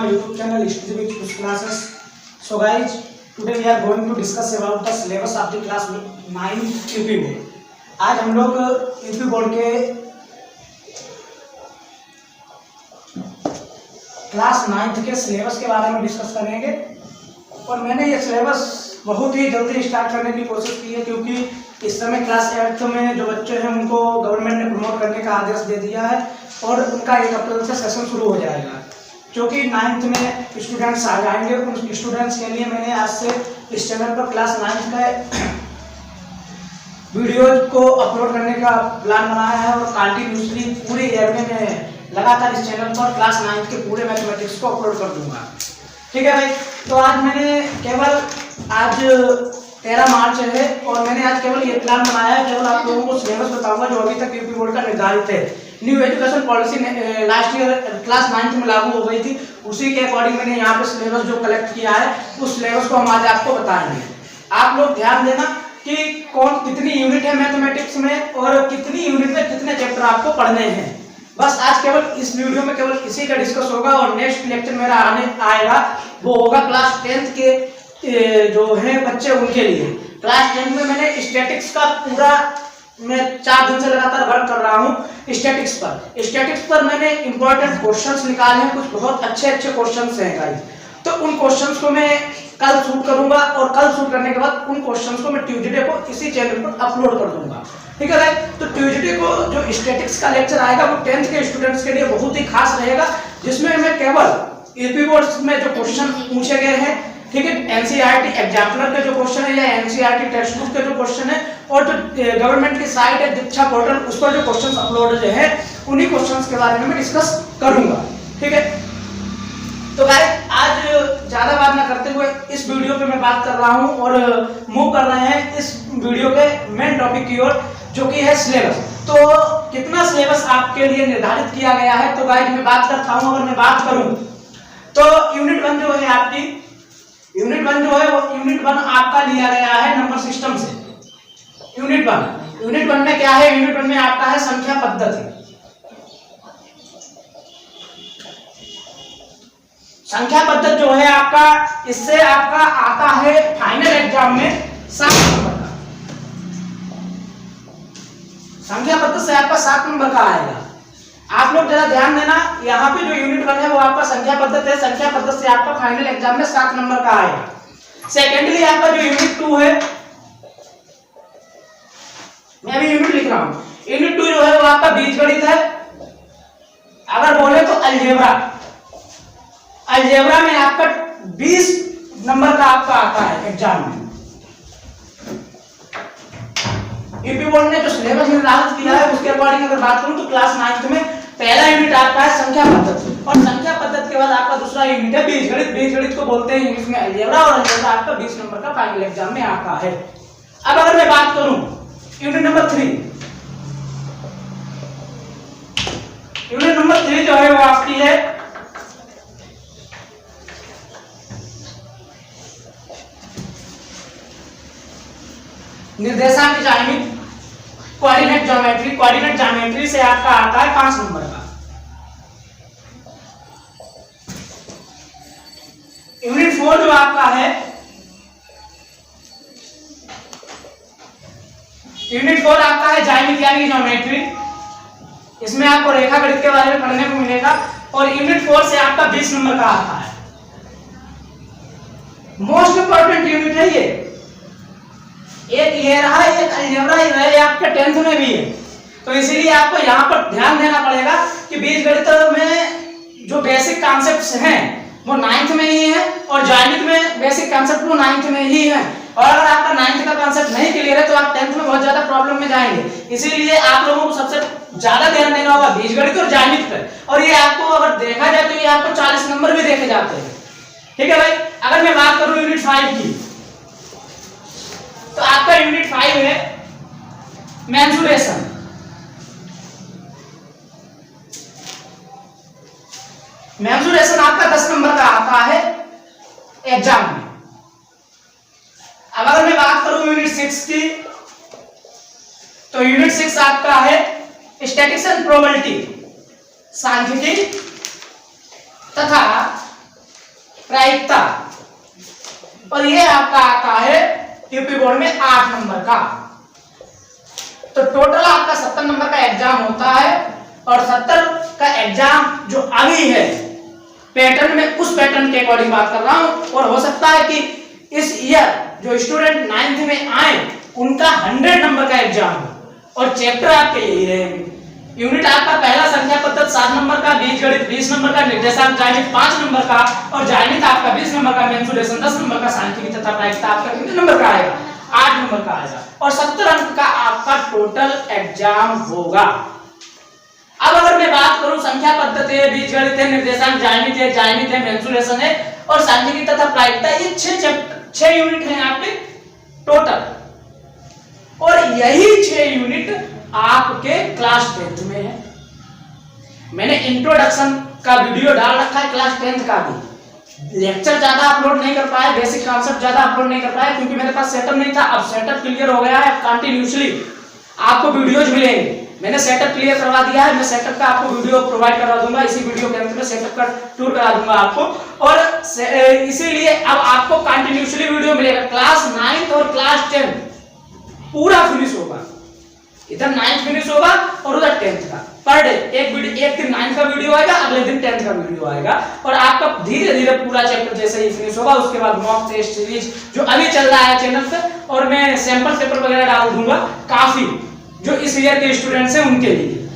my YouTube channel History with Push Classes. So guys, today we are going to discuss about the syllabus of the class 9 UP board. आज हम लोग UP board के class 9th के syllabus के बारे में discuss करेंगे. और मैंने ये सिलेबस बहुत ही जल्दी स्टार्ट करने की कोशिश की है क्योंकि इस समय क्लास 8th में जो बच्चे हैं उनको गवर्नमेंट ने प्रमोट करने का आदेश दे दिया है और उनका 1 अप्रैल से सेशन शुरू हो जाएगा. क्योंकि 9th में स्टूडेंट्स आ जाएंगे, उन स्टूडेंट्स के लिए मैंने आज से इस चैनल पर क्लास 9th का वीडियो को अपलोड करने का प्लान बनाया है और कंटिन्यूसली पूरे ईयर में मैं लगातार इस चैनल पर क्लास 9th के पूरे मैथमेटिक्स को अपलोड कर दूंगा. ठीक है भाई. तो आज मैंने केवल आज 13 मार्च है और मैंने आज केवल ये प्लान बनाया है, केवल आप लोगों को सिलेबस बताऊंगा जो अभी तक यूपी बोर्ड का निर्धारित है. New education policy last year class 9th में लागू हो गई थी, उसी के अकॉर्डिंग मैंने यहाँ पे सिलेबस जो कलेक्ट किया है उस सिलेबस को हम आज आपको बताएंगे. आप लोग ध्यान देना कि कौन कितनी यूनिट है मैथमेटिक्स में और कितनी यूनिट में कितने चैप्टर आपको पढ़ने हैं. बस आज केवल इस वीडियो में केवल इसी का डिस्कस होगा और नेक्स्ट लेक्चर मेरा आएगा वो होगा क्लास 10th के जो है बच्चे उनके लिए. क्लास 10 में मैंने स्टैटिक्स का पूरा मैं 4 दिन से लगातार वर्क कर रहा हूँ. स्टैटिक्स पर मैंने इंपॉर्टेंट क्वेश्चंस निकाले हैं, कुछ बहुत अच्छे क्वेश्चंस हैं गाइस. तो उन क्वेश्चंस को मैं कल शूट करूंगा और कल शूट करने के बाद उन क्वेश्चंस को मैं ट्यूसडे को इसी चैनल पर अपलोड कर दूंगा. ठीक है गाइस. तो ट्यूसडे को जो स्टैटिक्स का लेक्चर आएगा वो 10th के स्टूडेंट्स के लिए बहुत ही खास रहेगा, जिसमें मैं केवल यूपी बोर्ड में जो क्वेश्चन पूछे गए हैं, ठीक है, एनसीईआरटी एग्जाम्पलर के जो क्वेश्चन है या एनसीईआरटी टेक्स्ट बुक के जो क्वेश्चन है और जो गवर्नमेंट की साइट है दीक्षा पोर्टल उस पर जो क्वेश्चंस अपलोड है उन्हीं क्वेश्चंस के बारे में मैं डिस्कस करूंगा. ठीक है. तो गाइस आज ज्यादा बात ना करते हुए इस वीडियो पे मैं बात कर रहा हूं और मूव कर रहे हैं इस वीडियो के मेन टॉपिक की ओर जो कि है सिलेबस. तो कितना सिलेबस आपके लिए निर्धारित किया गया है तो गाइस मैं बात करता हूं. अगर मैं बात करूं तो यूनिट 1 जो है आपकी यूनिट 1 जो है वो यूनिट 1 आपका लिया गया है नंबर सिस्टम से. यूनिट 1 में क्या है? यूनिट 1 में आपका है संख्या पद्धति. संख्या पद्धति जो है आपका इससे आपका आता है फाइनल एग्जाम में 7 नंबर का. संख्या पद्धति से आपका 7 नंबर का आएगा. आप लोग जरा ध्यान देना, यहाँ पे जो यूनिट 1 है वो आपका संख्या पद्धति है. संख्या पद्धति से आपका फाइनल एग्जाम में 7 नंबर का आएगा. सेकेंडली आपका जो यूनिट 2 है, मैं अभी यूनिट लिख रहा हूं. यूनिट 2 जो है वो आपका बीजगणित है. अगर बोले तो अलजेब्रा में आपका 20 नंबर का आपका आता है एग्जाम में. यूपी बोर्ड ने जो सिलेबस निर्धारित किया है उसके अकॉर्डिंग अगर बात करूं तो क्लास 9th में पहला यूनिट आपका है संख्या पद्धति और संख्या पद्धति के बाद आपका दूसरा यूनिट है बीजगणित. बीजगणित को बोलते हैं इंग्लिश में अलजेब्रा और अलजेब्रा आपका 20 नंबर का फाइनल एग्जाम में आता है. अब अगर मैं बात करूं यूनिट नंबर 3, यूनिट नंबर 3 जो है वो आपकी है निर्देशांक ज्यामिति, कोऑर्डिनेट ज्योमेट्री. कोऑर्डिनेट ज्योमेट्री से आपका आता है 5 नंबर का. यूनिट 4 जो आपका है यूनिट 4 आपका है ज्यामिति यानी ज्योमेट्री. इसमें आपको रेखा गणित के बारे में पढ़ने को मिलेगा और यूनिट 4 से आपका 20 नंबर का आता है. मोस्ट इंपॉर्टेंट यूनिट है ये. एक ये रहा, एक अलजेब्रा ही रहा, ये आपके 10th में भी है. तो इसीलिए आपको यहाँ पर ध्यान देना पड़ेगा कि बीजगणित में जो बेसिक कॉन्सेप्ट्स हैं वो 9th में ही है और ज्यामिति में बेसिक कॉन्सेप्ट वो 9th में ही है. और अगर आपका 9th का कॉन्सेप्ट नहीं क्लियर है तो आप 10th में बहुत ज्यादा प्रॉब्लम में जाएंगे. इसीलिए आप लोगों को सबसे ज्यादा ध्यान देना होगा बीजगणित और ज्यामिति पर. और ये आपको अगर देखा जाए तो ये आपको 40 नंबर भी देखे जाते हैं. ठीक है भाई. अगर मैं बात करूं यूनिट 5 की तो आपका यूनिट 5 है मेंसुरेशन. मेंसुरेशन आपका 10 नंबर का आता है एग्जाम में. अब अगर मैं बात करूं यूनिट 6 की तो यूनिट 6 आपका है स्टैटिस्टिक्स एंड प्रोबेबिलिटी, सांख्यिकी तथा प्रायिकता, और ये आपका आता है यूपी बोर्ड में 8 नंबर का। तो टोटल आपका 70 नंबर का एग्जाम होता है, और 70 का एग्जाम जो अभी है पैटर्न में, उस पैटर्न के अकॉर्डिंग बात कर रहा हूं। और हो सकता है कि इस ईयर जो स्टूडेंट 9th में आए उनका 100 नंबर का एग्जाम हो, और चैप्टर आपके यही रहेंगे। यूनिट आपका पहला संख्या पद्धति 7 नंबर का, बीजगणित 20 नंबर का, निर्देशांक ज्यामिति 5 नंबर का, और ज्यामिति आपका 20 नंबर का, मेंसुरेशन 10 नंबर का, सांख्यिकी तथा प्रायिकता आपका कितने नंबर का आएगा? 8 नंबर का आएगा, और 70 अंक का आपका टोटल एग्जाम होगा। अब अगर मैं बात करूं संख्या पद्धति है, बीजगणित है, निर्देशांक ज्यामिति है, मेंसुरेशन है, और सांख्यिकी तथा प्रायिकता, ये 6 यूनिट हैं आपके टोटल, और यही 6 यूनिट आपके क्लास 10th में है। मैंने इंट्रोडक्शन का वीडियो डाल रखा है क्लास 10th का भी, लेक्चर ज्यादा अपलोड नहीं कर पाए, बेसिक कॉन्सेप्ट ज्यादा अपलोड नहीं कर पाए क्योंकि मेरे पास सेटअप नहीं था। अब सेटअप क्लियर हो गया है, कंटिन्यूअसली आपको वीडियोज मिलेंगे। मैंने सेटअप क्लियर करवा दिया है, मैं सेटअप का आपको वीडियो प्रोवाइड करवा दूंगा, इसी वीडियो के अंत में सेटअप का टूर करा दूंगा आपको, और इसीलिए अब आपको कंटिन्यूअसली वीडियो मिलेगा। क्लास 9th और क्लास 10 पूरा फिनिश होगा, इधर 9th फिनिश होगा और उधर 10th का पर डे एक दिन 9th का वीडियो आएगा, अगले दिन 10th का वीडियो आएगा, और आपका धीरे धीरे पूरा चैप्टर जैसे ही फिनिश होगा उसके बाद मॉक टेस्ट सीरीज जो अभी चल रहा है चैनल पे, और मैं सैंपल पेपर वगैरह डाल दूंगा काफी जो इस ईयर के स्टूडेंट्स हैं उनके लिए।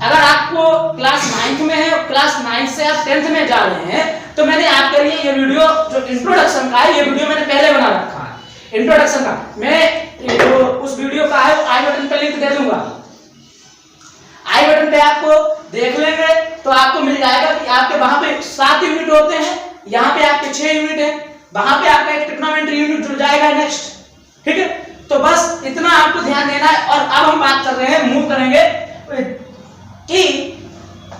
अगर आपको क्लास 9th में है और क्लास 9th से आप 10th में जा रहे हैं, तो मैंने आपके लिए ये वीडियो जो इंट्रोडक्शन का है, ये वीडियो मैंने पहले बना रखा है इंट्रोडक्शन का। मैं जो उस वीडियो का है आई बटन पे लिंक दे दूंगा, आई बटन पे आपको देख लेंगे तो आपको मिल जाएगा कि आपके वहां पे 7 यूनिट होते हैं, यहाँ पे आपके 6 यूनिट है, वहां पे आपका एक ट्रिग्नोमेट्री यूनिट जुड़ जाएगा नेक्स्ट, ठीक है। तो बस इतना आपको ध्यान देना है। और अब हम बात कर रहे हैं, मूव करेंगे कि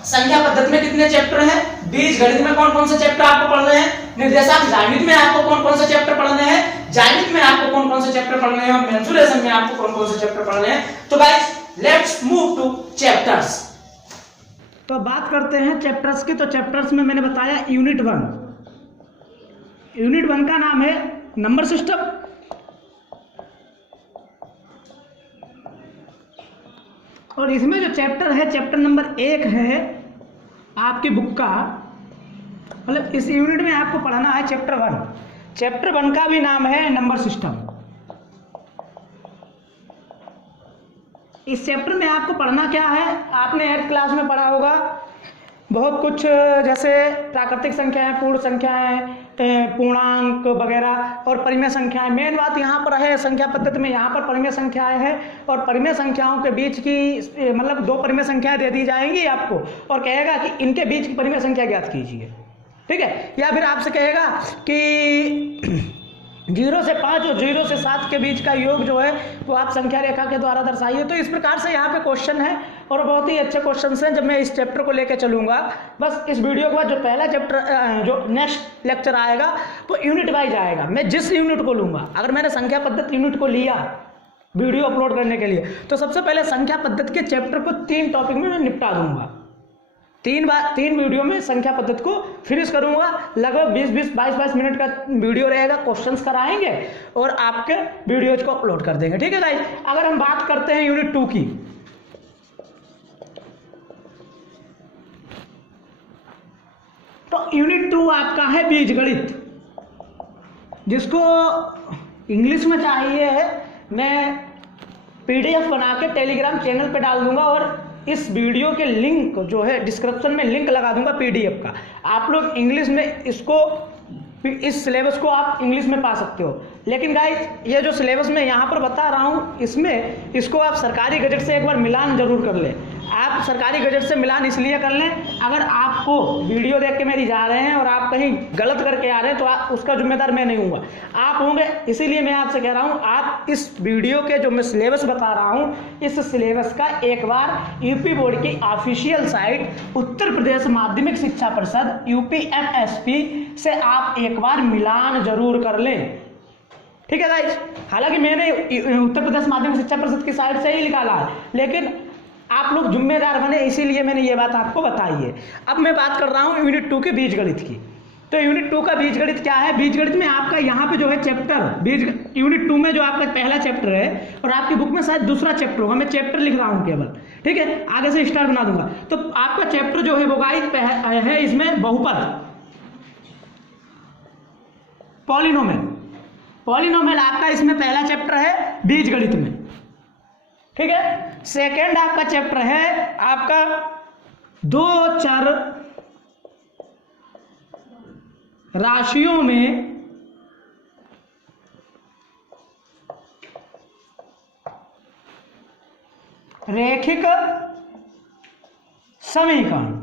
संख्या पद्धति में कितने चैप्टर हैं, बीजगणित में कौन कौन से चैप्टर आपको पढ़ने हैं, निर्देशांक ज्यामिति में आपको कौन कौन से चैप्टर पढ़ने हैं, ज्यामिति में आपको कौन कौन से चैप्टर पढ़ने हैं, और मेंसुरेशन में आपको कौन कौन से चैप्टर पढ़ने हैं। तो guys let's move two chapters. तो बात करते हैं चैप्टर्स की। तो चैप्टर्स में मैंने बताया यूनिट 1 का नाम है नंबर सिस्टम, और इसमें जो चैप्टर है चैप्टर नंबर 1 है आपकी बुक का, मतलब इस यूनिट में आपको पढ़ना है चैप्टर 1। चैप्टर 1 का भी नाम है नंबर सिस्टम। इस चैप्टर में आपको पढ़ना क्या है, आपने 8th क्लास में पढ़ा होगा बहुत कुछ, जैसे प्राकृतिक संख्याएं, पूर्ण संख्याएं, पूर्णांक वगैरह, और परिमेय संख्याएं। मेन बात यहाँ पर है संख्या पद्धति में, यहाँ पर परिमेय संख्याएं हैं, और परिमेय संख्याओं के बीच की मतलब 2 परिमेय संख्याएं दे दी जाएंगी आपको, और कहेगा कि इनके बीच की परिमेय संख्या ज्ञात कीजिए, ठीक है। या फिर आपसे कहेगा कि 0 से 5 और 0 से 7 के बीच का योग जो है वो आप संख्या रेखा के द्वारा दर्शाइए। तो इस प्रकार से यहाँ पे क्वेश्चन है, और बहुत ही अच्छे क्वेश्चन हैं। जब मैं इस चैप्टर को लेकर चलूँगा, बस इस वीडियो के बाद जो पहला चैप्टर जो नेक्स्ट लेक्चर आएगा वो यूनिट वाइज आएगा। मैं जिस यूनिट को लूँगा, अगर मैंने संख्या पद्धति यूनिट को लिया वीडियो अपलोड करने के लिए, तो सबसे पहले संख्या पद्धति के चैप्टर को 3 टॉपिक में मैं निपटा दूंगा। 3 वीडियो में संख्या पद्धति को फिनिश करूंगा। लगभग 22 मिनट का वीडियो रहेगा, क्वेश्चंस कराएंगे और आपके वीडियोज को अपलोड कर देंगे, ठीक है गाइस। अगर हम बात करते हैं यूनिट 2 की, तो यूनिट 2 आपका है बीजगणित, जिसको इंग्लिश में चाहिए मैं PDF बना के टेलीग्राम चैनल पे डाल दूंगा, और इस वीडियो के लिंक जो है डिस्क्रिप्शन में लिंक लगा दूंगा PDF का। आप लोग इंग्लिश में इसको, इस सिलेबस को आप इंग्लिश में पा सकते हो। लेकिन गाइस ये जो सिलेबस मैं यहाँ पर बता रहा हूँ, इसमें इसको आप सरकारी गजट से एक बार मिलान जरूर कर लें। आप सरकारी गजट से मिलान इसलिए कर लें, अगर आपको वीडियो देख के मेरी जा रहे हैं और आप कहीं गलत करके आ रहे हैं तो उसका जिम्मेदार मैं नहीं हूँगा, आप होंगे। इसीलिए मैं आपसे कह रहा हूँ, आप इस वीडियो के जो मैं सिलेबस बता रहा हूँ, इस सिलेबस का एक बार यूपी बोर्ड की ऑफिशियल साइट उत्तर प्रदेश माध्यमिक शिक्षा परिषद UPMSP से आप एक बार मिलान जरूर कर लें, ठीक है गाइस। हालांकि मैंने उत्तर प्रदेश माध्यमिक शिक्षा परिषद की साइट से ही निकाला है, लेकिन आप लोग जिम्मेदार बने, इसीलिए मैंने ये बात आपको बताई है। अब मैं बात कर रहा हूँ यूनिट 2 के बीजगणित की। तो यूनिट 2 का बीजगणित क्या है? बीजगणित में आपका यहाँ पे जो है चैप्टर बीज यूनिट 2 में जो आपका पहला चैप्टर है और आपकी बुक में शायद दूसरा चैप्टर होगा, मैं चैप्टर लिख रहा हूँ केवल, ठीक है, आगे से स्टार बना दूंगा। तो आपका चैप्टर जो है वो गाइस है इसमें बहुपद, पॉलिनोमियल। पॉलिनोमियल आपका इसमें पहला चैप्टर है बीजगणित में, ठीक है। सेकेंड आपका चैप्टर है आपका दो चर राशियों में रैखिक समीकरण।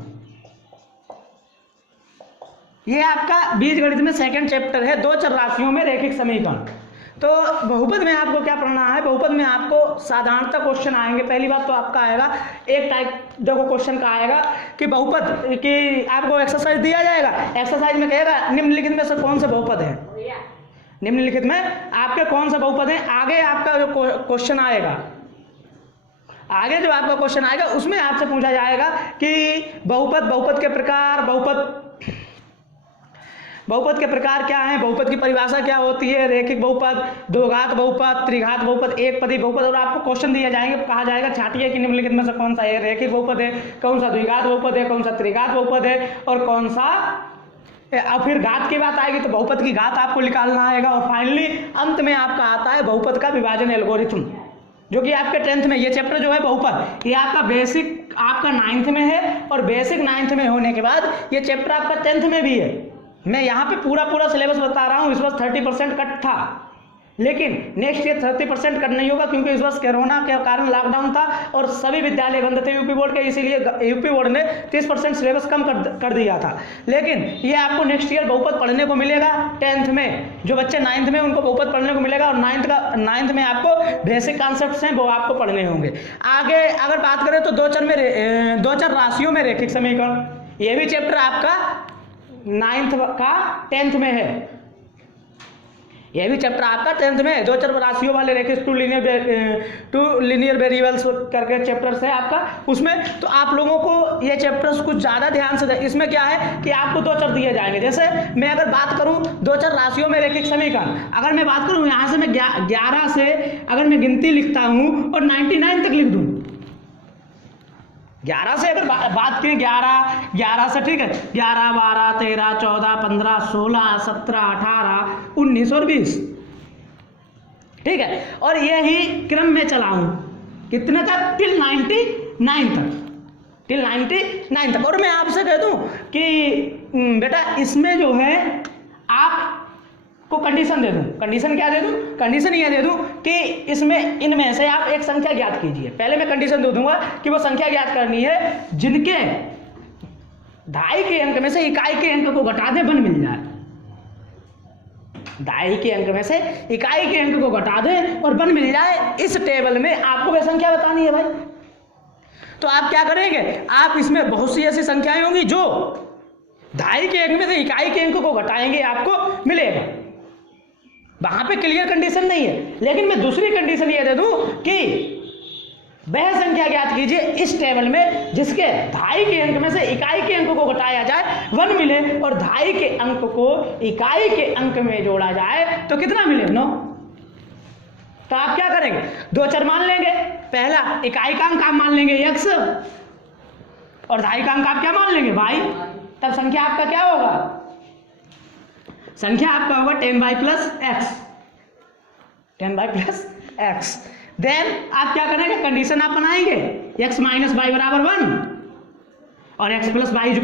ये आपका बीजगणित में सेकंड चैप्टर है, दो चर राशियों में रैखिक समीकरण। तो बहुपद में आपको क्या पढ़ना है? बहुपद में आपको साधारणतः क्वेश्चन आएंगे। पहली बात तो आपका आएगा एक टाइप देखो क्वेश्चन का आएगा कि बहुपद की आपको एक्सरसाइज दिया जाएगा, एक्सरसाइज में कहेगा निम्नलिखित में से कौन सा बहुपद है, निम्नलिखित में आपके कौन सा बहुपद है। आगे आपका जो क्वेश्चन आएगा, आगे जो आपका क्वेश्चन आएगा उसमें आपसे पूछा जाएगा कि बहुपद के प्रकार, बहुपद के प्रकार क्या है, बहुपद की परिभाषा क्या होती है, रैखिक बहुपद, द्विघात बहुपद, त्रिघात बहुपद, एक पदी बहुपद, और आपको क्वेश्चन दिया जाएंगे, कहा जाएगा छाटिए कि निम्नलिखित में से कौन सा है रैखिक बहुपद है, कौन सा द्विघात बहुपद है, कौन सा त्रिघात बहुपद है और कौन सा। अब फिर घात की बात आएगी तो बहुपद की घात आपको निकालना आएगा। और फाइनली अंत में आपका आता है बहुपद का विभाजन एल्गोरिथम, जो कि आपके 10th में ये चैप्टर जो है बहुपद, ये आपका बेसिक आपका 9th में है और बेसिक 9th में होने के बाद ये चैप्टर आपका 10th में भी है। मैं यहाँ पे पूरा सिलेबस बता रहा हूँ। इस वर्ष 30% कट था, लेकिन नेक्स्ट ईयर 30% कट नहीं होगा क्योंकि इस वर्ष कोरोना के कारण लॉकडाउन था और सभी विद्यालय बंद थे यूपी बोर्ड के, इसीलिए यूपी बोर्ड ने 30% सिलेबस कम कर दिया था। लेकिन ये आपको नेक्स्ट ईयर बहुपद पढ़ने को मिलेगा 10th में। जो बच्चे 9th में उनको बहुपद पढ़ने को मिलेगा और 9th में आपको बेसिक कॉन्सेप्ट्स हैं वो आपको पढ़ने होंगे। आगे अगर बात करें तो दो चर राशियों में रैखिक समीकरण, ये भी चैप्टर आपका 9th का 10th में है। यह भी चैप्टर आपका 10th में है। दो चर राशियों वाले रैखिक टू लीनियर वेरिएबल्स करके चैप्टर्स है आपका, उसमें तो आप लोगों को ये चैप्टर्स कुछ ज़्यादा ध्यान से इसमें क्या है कि आपको दो चर दिए जाएंगे। जैसे मैं अगर बात करूं दो चर राशियों में रैखिक समीकरण, अगर मैं बात करूं यहाँ से मैं 11 से अगर मैं गिनती लिखता हूँ और 99 तक लिख दूँ, 11 से अगर बात करें 11 से, ठीक है, 11, 12, 13, 14, 15, 16, 17, 18, 19 और 20, ठीक है। और यही क्रम में चलाऊं कितने तक? टिल 99 तक, टिल 99 तक। और मैं आपसे कह दूं कि बेटा इसमें जो है आप को कंडीशन दे दूं। कंडीशन क्या दे दूं? कंडीशन ये दे दूं कि इसमें इनमें से आप एक संख्या ज्ञात कीजिए। पहले मैं कंडीशन दे दूंगा कि वो संख्या ज्ञात करनी है जिनके ढाई के अंक में से इकाई के अंक को घटा दें, वन मिल जाए। ढाई के अंक में से इकाई के अंक को घटा दें और वन मिल जाए, इस टेबल में आपको वह संख्या बतानी है भाई। तो आप क्या करेंगे? आप इसमें बहुत सी ऐसी संख्याएं होंगी जो ढाई के अंक में से इकाई के अंक को घटाएंगे आपको मिलेगा। वहां पे क्लियर कंडीशन नहीं है, लेकिन मैं दूसरी कंडीशन ये दे दूं कि वह संख्या ज्ञात कीजिए इस टेबल में जिसके ढाई के अंक में से इकाई के अंक को घटाया जाए, वन मिले, और ढाई के अंक को इकाई के अंक में जोड़ा जाए तो कितना मिले? 9। तो आप क्या करेंगे? दो चर मान लेंगे। पहला इकाई का अंक आप मान लेंगे x और ढाई का अंक आप क्या मान लेंगे? y। तब संख्या आपका क्या होगा? संख्या आपका होगा 10/+x, 10/+x। देन आप क्या करेंगे? कंडीशन आप बनाएंगे x - y = 1 और x + y =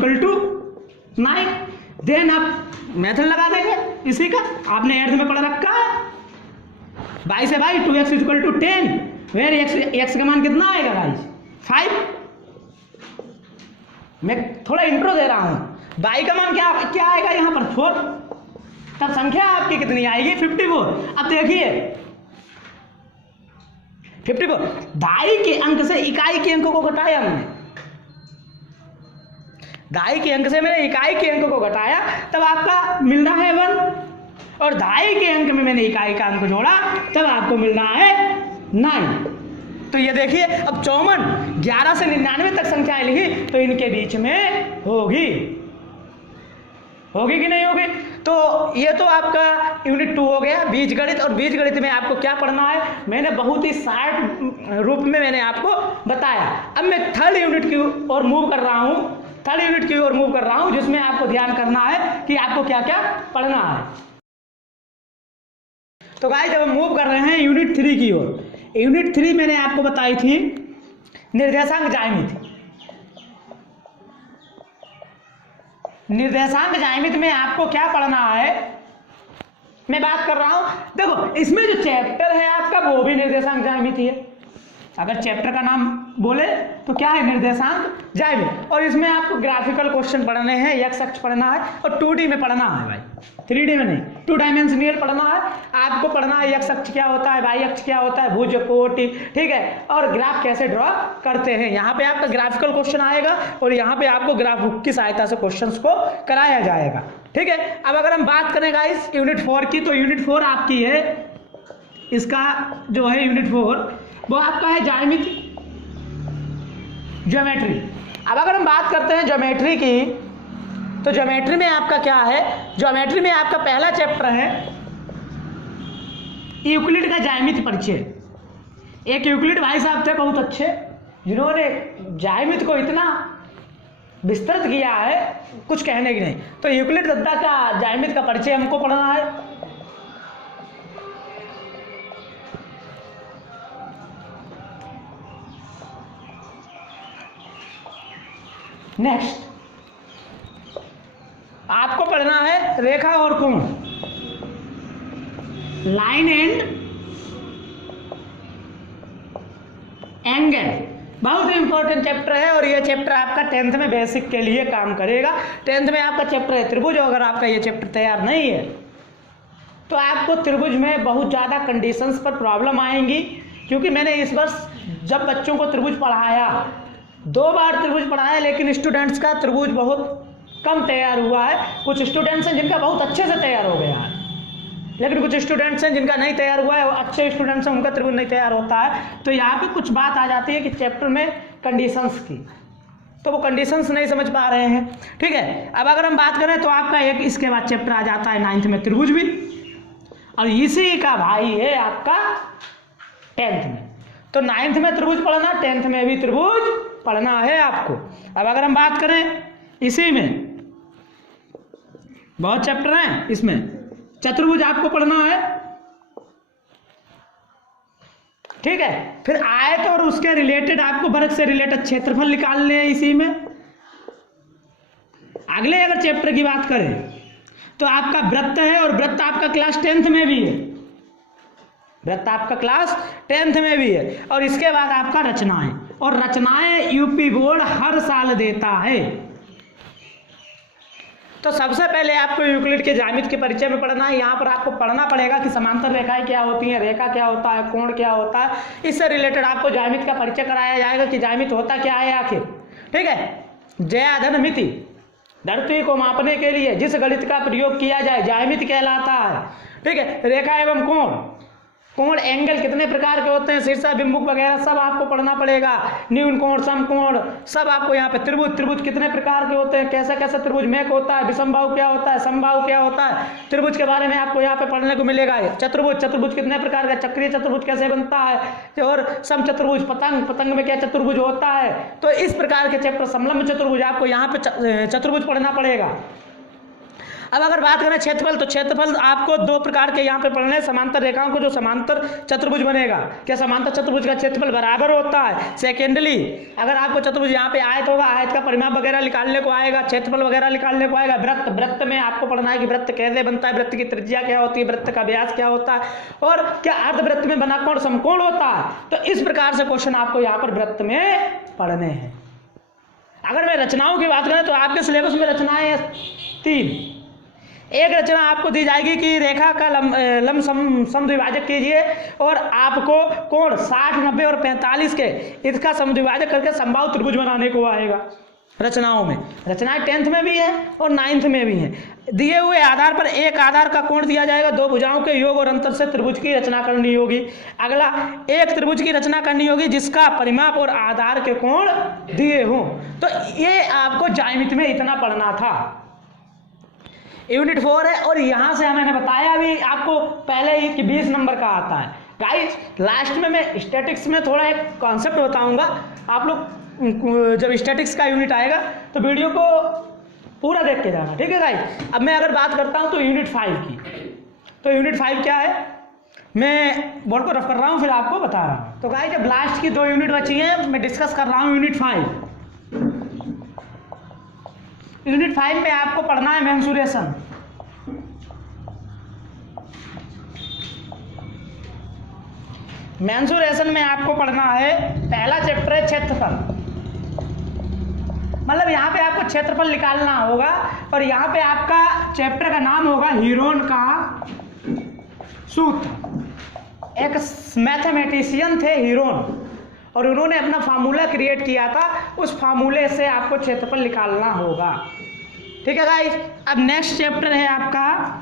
9। देन आप मेथड लगा देंगे इसी का, आपने 8th में पढ़ रखा है, y से y 2x = 10, वेर x का मान कितना आएगा गाइस? 5। मैं थोड़ा इंट्रो दे रहा हूं। y का मान क्या आएगा यहाँ पर? 4। तब संख्या आपकी कितनी आएगी? 54। अब देखिए 54, ढाई के अंक से इकाई के अंक को घटाया हमने, ढाई के अंक से मैंने इकाई के अंक को घटाया, तब आपका मिल रहा है 1, और ढाई के अंक में मैंने इकाई का अंक जोड़ा, तब आपको मिल रहा है 9। तो ये देखिए, अब 54, 11 से 99 तक संख्याएं लिखी तो इनके बीच में होगी होगी कि नहीं होगी? तो ये तो आपका यूनिट 2 हो गया बीजगणित। और बीजगणित में आपको क्या पढ़ना है मैंने बहुत ही शार्ट रूप में मैंने आपको बताया। अब मैं थर्ड यूनिट की ओर मूव कर रहा हूँ, जिसमें आपको ध्यान करना है कि आपको क्या क्या पढ़ना है। तो गाइस जब हम मूव कर रहे हैं यूनिट 3 की ओर, यूनिट 3 मैंने आपको बताई थी निर्देशांक ज्यामिति। निर्देशांक ज्यामिति में आपको क्या पढ़ना है मैं बात कर रहा हूं। देखो इसमें जो चैप्टर है आपका वो भी निर्देशांक ज्यामिति है। अगर चैप्टर का नाम बोले तो क्या है निर्देशांक ज्यामिति। और इसमें आपको ग्राफिकल क्वेश्चन पढ़ने हैं, एक्स अक्ष पढ़ना है और 2D में पढ़ना है भाई, 3D में नहीं, 2 डायमेंशनल पढ़ना है। आपको पढ़ना है एक्स अक्ष क्या होता है, वाई अक्ष क्या होता है, भुज कोटि, ठीक है, और ग्राफ कैसे ड्रॉ करते हैं। यहाँ पे आपका ग्राफिकल क्वेश्चन आएगा और यहाँ पे आपको ग्राफ बुक की सहायता से क्वेश्चंस को कराया जाएगा, ठीक है। अब अगर हम बात करें गाइस यूनिट 4 की, तो यूनिट 4 आपकी है, इसका जो है यूनिट 4 वो आपका है ज्यामिति, ज्योमेट्री। अब अगर हम बात करते हैं ज्योमेट्री की, तो ज्योमेट्री में आपका क्या है, ज्योमेट्री में आपका पहला चैप्टर है यूक्लिड का ज्यामिति परिचय। एक यूक्लिड भाई साहब थे बहुत अच्छे, जिन्होंने ज्यामिति को इतना विस्तृत किया है कुछ कहने की नहीं। तो यूक्लिड दत्ता का ज्यामिति का परिचय हमको पढ़ना है। नेक्स्ट आपको पढ़ना है रेखा और कोण, लाइन एंड एंगल। बहुत इंपॉर्टेंट चैप्टर है और ये चैप्टर आपका 10th में बेसिक के लिए काम करेगा। 10th में आपका चैप्टर है त्रिभुज। अगर आपका ये चैप्टर तैयार नहीं है तो आपको त्रिभुज में बहुत ज़्यादा कंडीशंस पर प्रॉब्लम आएंगी, क्योंकि मैंने इस वर्ष जब बच्चों को त्रिभुज पढ़ाया 2 बार त्रिभुज पढ़ाया, लेकिन स्टूडेंट्स का त्रिभुज बहुत कम तैयार हुआ है। कुछ स्टूडेंट्स हैं जिनका बहुत अच्छे से तैयार हो गया है, लेकिन कुछ स्टूडेंट्स हैं जिनका नहीं तैयार हुआ है, अच्छे स्टूडेंट्स हैं उनका त्रिभुज नहीं तैयार होता है। तो यहाँ पे कुछ बात आ जाती है कि चैप्टर में कंडीशंस की, तो वो कंडीशंस नहीं समझ पा रहे हैं, ठीक है। अब अगर हम बात करें तो आपका एक इसके बाद चैप्टर आ जाता है 9th में त्रिभुज भी, और इसी का भाई है आपका 10th में। तो 9th में त्रिभुज पढ़ना, 10th में भी त्रिभुज पढ़ना है आपको। अब अगर हम बात करें इसी में बहुत चैप्टर हैं, इसमें चतुर्भुज आपको पढ़ना है, ठीक है। फिर आयत और उसके रिलेटेड आपको वर्ग से रिलेटेड क्षेत्रफल निकालने हैं इसी में। अगले अगर चैप्टर की बात करें तो आपका वृत्त है, और वृत्त आपका क्लास 10th में भी है, वृत्त आपका क्लास 10th में भी है। और इसके बाद आपका रचनाएं, और रचनाएं यूपी बोर्ड हर साल देता है। तो सबसे पहले आपको यूक्लिड के ज्यामिति के परिचय में पढ़ना है। यहाँ पर आपको पढ़ना पड़ेगा कि समांतर रेखाएं क्या होती हैं, रेखा क्या होता है, कोण क्या होता है। इससे रिलेटेड आपको ज्यामिति का परिचय कराया जाएगा कि ज्यामिति होता क्या है आखिर, ठीक है। जयाधन मिति, धरती को मापने के लिए जिस गणित का प्रयोग किया जाए ज्यामिति कहलाता है, ठीक है। रेखा एवं कोण, कोण एंगल कितने प्रकार के होते हैं, शीर्षाभिमुख वगैरह सब आपको पढ़ना पड़ेगा। न्यून कोण, समकोण, सब आपको यहाँ पे। त्रिभुज, त्रिभुज कितने प्रकार के होते हैं, कैसे कैसे त्रिभुज मेक होता है, विषमबाहु क्या होता है, समबाहु क्या होता है, त्रिभुज के बारे में आपको यहाँ पे पढ़ने को मिलेगा। चतुर्भुज, चतुर्भुज कितने प्रकार का, चक्रीय चतुर्भुज कैसे बनता है, और समचतुर्भुज, पतंग, पतंग में क्या चतुर्भुज होता है। तो इस प्रकार के चैप्टर, समलंब चतुर्भुज, आपको यहाँ पे चतुर्भुज पढ़ना पड़ेगा। अब अगर बात करें क्षेत्रफल, तो क्षेत्रफल आपको 2 प्रकार के यहाँ पे पढ़ने हैं। समांतर रेखाओं को जो समांतर चतुर्भुज बनेगा, क्या समांतर चतुर्भुज का क्षेत्रफल बराबर होता है। सेकेंडली अगर आपको चतुर्भुज यहाँ पे आयत होगा, आयत का परिमाप वगैरह निकालने को आएगा, क्षेत्रफल वगैरह निकालने को आएगा। वृत्त, वृत्त में आपको पढ़ना है कि वृत्त कैसे बनता है, वृत्त की त्रिज्या क्या होती है, वृत्त का व्यास क्या होता है, और क्या अर्धवृत्त में बना कोण समकोण होता है। तो इस प्रकार से क्वेश्चन आपको यहाँ पर वृत्त में पढ़ने हैं। अगर मैं रचनाओं की बात करें तो आपके सिलेबस में रचनाएं 3। एक रचना आपको दी जाएगी कि रेखा का लंब समद्विभाजक कीजिए, और आपको कोण 60, 90 और 45 के इसका समद्विभाजक करके समबाहु त्रिभुज बनाने को आएगा। रचनाओं में रचनाएं 10th में भी है और 9th में भी हैं। दिए हुए आधार पर एक आधार का कोण दिया जाएगा, 2 भुजाओं के योग और अंतर से त्रिभुज की रचना करनी होगी। अगला, एक त्रिभुज की रचना करनी होगी जिसका परिमाप और आधार के कोण दिए हों। तो ये आपको ज्यामिति में इतना पढ़ना था। यूनिट 4 है और यहाँ से मैंने बताया अभी आपको पहले ही कि 20 नंबर का आता है। गाइस लास्ट में मैं स्टैटिक्स में थोड़ा एक कॉन्सेप्ट बताऊंगा, आप लोग जब स्टैटिक्स का यूनिट आएगा तो वीडियो को पूरा देख के जाना, ठीक है गाइस। अब मैं अगर बात करता हूँ तो यूनिट 5 की, तो यूनिट 5 क्या है, मैं बोर्ड को रफ कर रहा हूँ फिर आपको बता रहा हूँ। तो गाइस जब लास्ट की 2 यूनिट बची हैं, मैं डिस्कस कर रहा हूँ यूनिट 5। यूनिट 5 में आपको पढ़ना है मेंसुरेशन। मेंसुरेशन में आपको पढ़ना है पहला चैप्टर है क्षेत्रफल, मतलब यहाँ पे आपको क्षेत्रफल निकालना होगा और यहाँ पे आपका चैप्टर का नाम होगा हीरोन का सूत्र। एक मैथमेटिशियन थे हीरोन और उन्होंने अपना फार्मूला क्रिएट किया था, उस फार्मूले से आपको क्षेत्रफल निकालना होगा, ठीक है गाइस। अब नेक्स्ट चैप्टर है आपका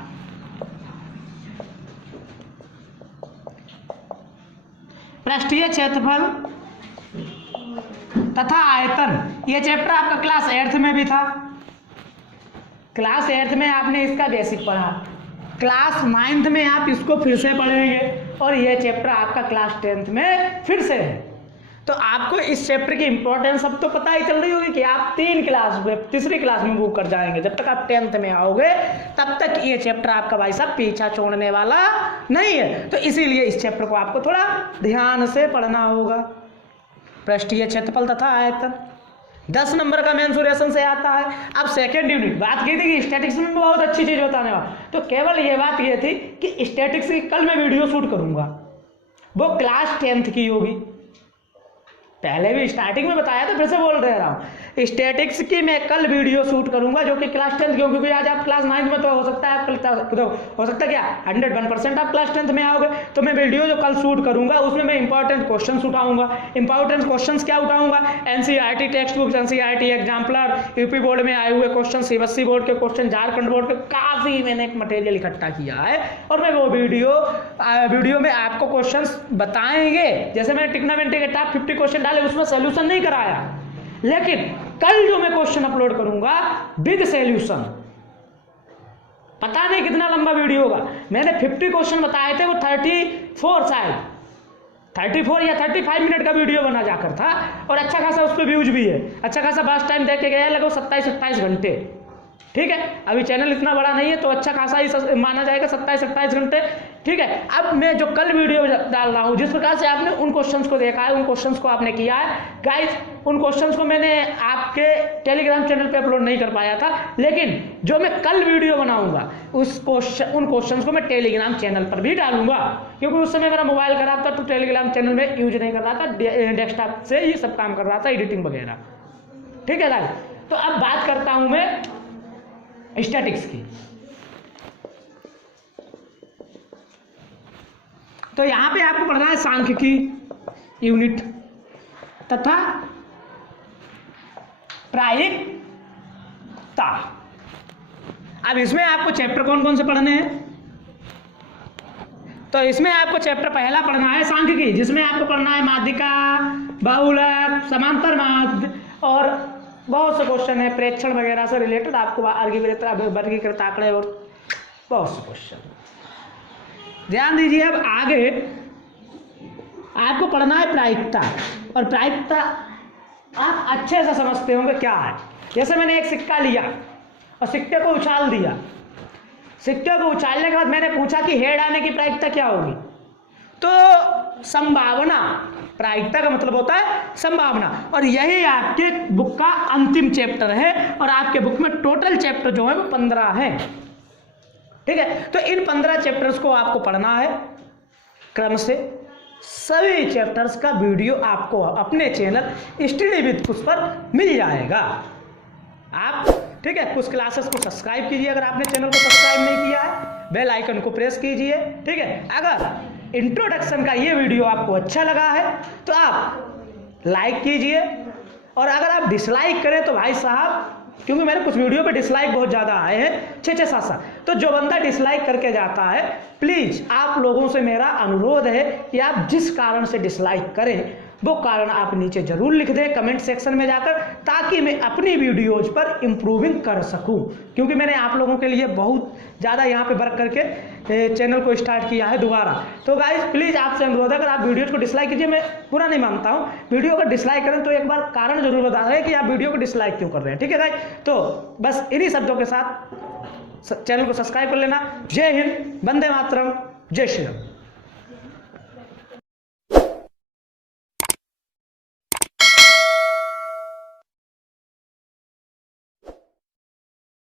पृष्ठीय क्षेत्रफल तथा आयतन। ये चैप्टर आपका क्लास 8th में भी था, क्लास 8th में आपने इसका बेसिक पढ़ा, क्लास 9th में आप इसको फिर से पढ़ेंगे और ये चैप्टर आपका क्लास 10th में फिर से है। तो आपको इस चैप्टर की इंपॉर्टेंस अब तो पता ही चल रही होगी कि आप तीसरी क्लास में मूव कर जाएंगे। जब तक आप 10th में आओगे तब तक ये चैप्टर आपका भाई साहब पीछा छोड़ने वाला नहीं है, तो इसीलिए इस चैप्टर को आपको थोड़ा ध्यान से पढ़ना होगा। पृष्ठीय क्षेत्रफल तथा आयतन 10 नंबर का मेंसुरेशन से आता है। अब सेकेंड यूनिट बात की थी कि स्टैटिक्स में बहुत अच्छी चीज बताने वाला, तो केवल ये बात ये थी कि स्टैटिक्स की कल मैं वीडियो शूट करूंगा, वो क्लास 10th की होगी। पहले भी स्टार्टिंग में बताया था, फिर से बोल रहा हूँ, स्टैटिक्स की मैं कल वीडियो शूट करूंगा जो कि क्लास 10th, क्योंकि आज आप क्लास 9th में, तो हो सकता है आप हो सकता है क्या 101% आप क्लास 10th में आओगे, तो मैं वीडियो जो कल शूट करूंगा उसमें मैं इंपॉर्टेंट क्वेश्चन उठाऊंगा। इंपॉर्टेंट क्वेश्चन क्या उठाऊंगा, NCERT text book, NCERT exemplar, UP board में आए हुए क्वेश्चन, सीबीएसई बोर्ड के क्वेश्चन, झारखंड बोर्ड के, काफी मैंने एक मटेरियल इकट्ठा किया है और मैं वो वीडियो में आपको क्वेश्चन बताएंगे। जैसे मैंने टिग्नोमेट्री के टॉप 50 क्वेश्चन डाले, उसमें सोल्यूशन नहीं कराया, लेकिन कल जो मैं क्वेश्चन अपलोड करूंगा विद सॉल्यूशन, पता नहीं कितना लंबा वीडियो होगा। मैंने 50 क्वेश्चन बताए थे, वो 34 शायद 34 या 35 मिनट का वीडियो बना जाकर था और अच्छा खासा उस पर व्यूज भी है, अच्छा खासा बस टाइम देख के गया लगभग 27-28 घंटे, ठीक है। अभी चैनल इतना बड़ा नहीं है तो अच्छा खासा ही माना जाएगा 27-28 घंटे, ठीक है। अब मैं जो कल वीडियो डाल रहा हूँ, जिस प्रकार से आपने उन क्वेश्चंस को देखा है, उन क्वेश्चंस को आपने किया है गाइस, उन क्वेश्चंस को मैंने आपके टेलीग्राम चैनल पे अपलोड नहीं कर पाया था, लेकिन जो मैं कल वीडियो बनाऊंगा उन क्वेश्चंस को मैं टेलीग्राम चैनल पर भी डालूंगा, क्योंकि उस समय मेरा मोबाइल खराब था तो टेलीग्राम चैनल में यूज नहीं कर रहा था, डेस्कटॉप से ही सब काम कर रहा था, एडिटिंग वगैरह, ठीक है गाइस। तो अब बात करता हूं मैं स्टैटिक्स की। तो यहां पे आपको पढ़ना है सांख्यिकी यूनिट तथा प्रायिकता। अब इसमें आपको चैप्टर कौन कौन से पढ़ने हैं, तो इसमें आपको चैप्टर पहला पढ़ना है सांख्यिकी, जिसमें आपको पढ़ना है माध्यिका, बहुलक, समांतर माध्य और बहुत से क्वेश्चन है प्रेक्षण वगैरह से रिलेटेड, आपको वर्गीकृत आंकड़े और बहुत से क्वेश्चन। ध्यान दीजिए, अब आगे आपको पढ़ना है प्रायिकता, और प्रायिकता आप अच्छे से समझते होंगे क्या है। जैसे मैंने एक सिक्का लिया और सिक्के को उछाल दिया, सिक्के को उछालने के बाद मैंने पूछा कि हेड आने की प्रायिकता क्या होगी, तो संभावना, प्रायिकता का मतलब होता है संभावना, और यही आपके बुक का अंतिम चैप्टर है, और आपके बुक में टोटल चैप्टर जो है वो 15 है, ठीक है। तो इन 15 चैप्टर्स को आपको पढ़ना है क्रम से। सभी चैप्टर्स का वीडियो आपको अपने चैनल स्टडी विद कुछ पर मिल जाएगा, आप, ठीक है। कुछ क्लासेस को सब्सक्राइब कीजिए अगर आपने चैनल को सब्सक्राइब नहीं किया है, बेल आइकन को प्रेस कीजिए, ठीक है। अगर इंट्रोडक्शन का ये वीडियो आपको अच्छा लगा है तो आप लाइक कीजिए, और अगर आप डिसलाइक करें तो भाई साहब क्योंकि मेरे कुछ वीडियो पे डिसलाइक बहुत ज़्यादा आए हैं, 6-6 7-7। तो जो बंदा डिसलाइक करके जाता है, प्लीज़ आप लोगों से मेरा अनुरोध है कि आप जिस कारण से डिसलाइक करें वो कारण आप नीचे ज़रूर लिख दें कमेंट सेक्शन में जाकर, ताकि मैं अपनी वीडियोज़ पर इम्प्रूविंग कर सकूं। क्योंकि मैंने आप लोगों के लिए बहुत ज़्यादा यहाँ पे वर्क करके चैनल को स्टार्ट किया है दोबारा। तो गाइस प्लीज़ आपसे अनुरोध है, अगर आप वीडियोज़ को डिसलाइक कीजिए, मैं पूरा नहीं मानता हूँ, वीडियो अगर डिसलाइक करें तो एक बार कारण जरूर बता दें कि आप वीडियो को डिसलाइक क्यों कर रहे हैं, ठीक है गाइस। तो बस इन्हीं शब्दों के साथ चैनल को सब्सक्राइब कर लेना। जय हिंद, वंदे मातरम, जय श्री राम।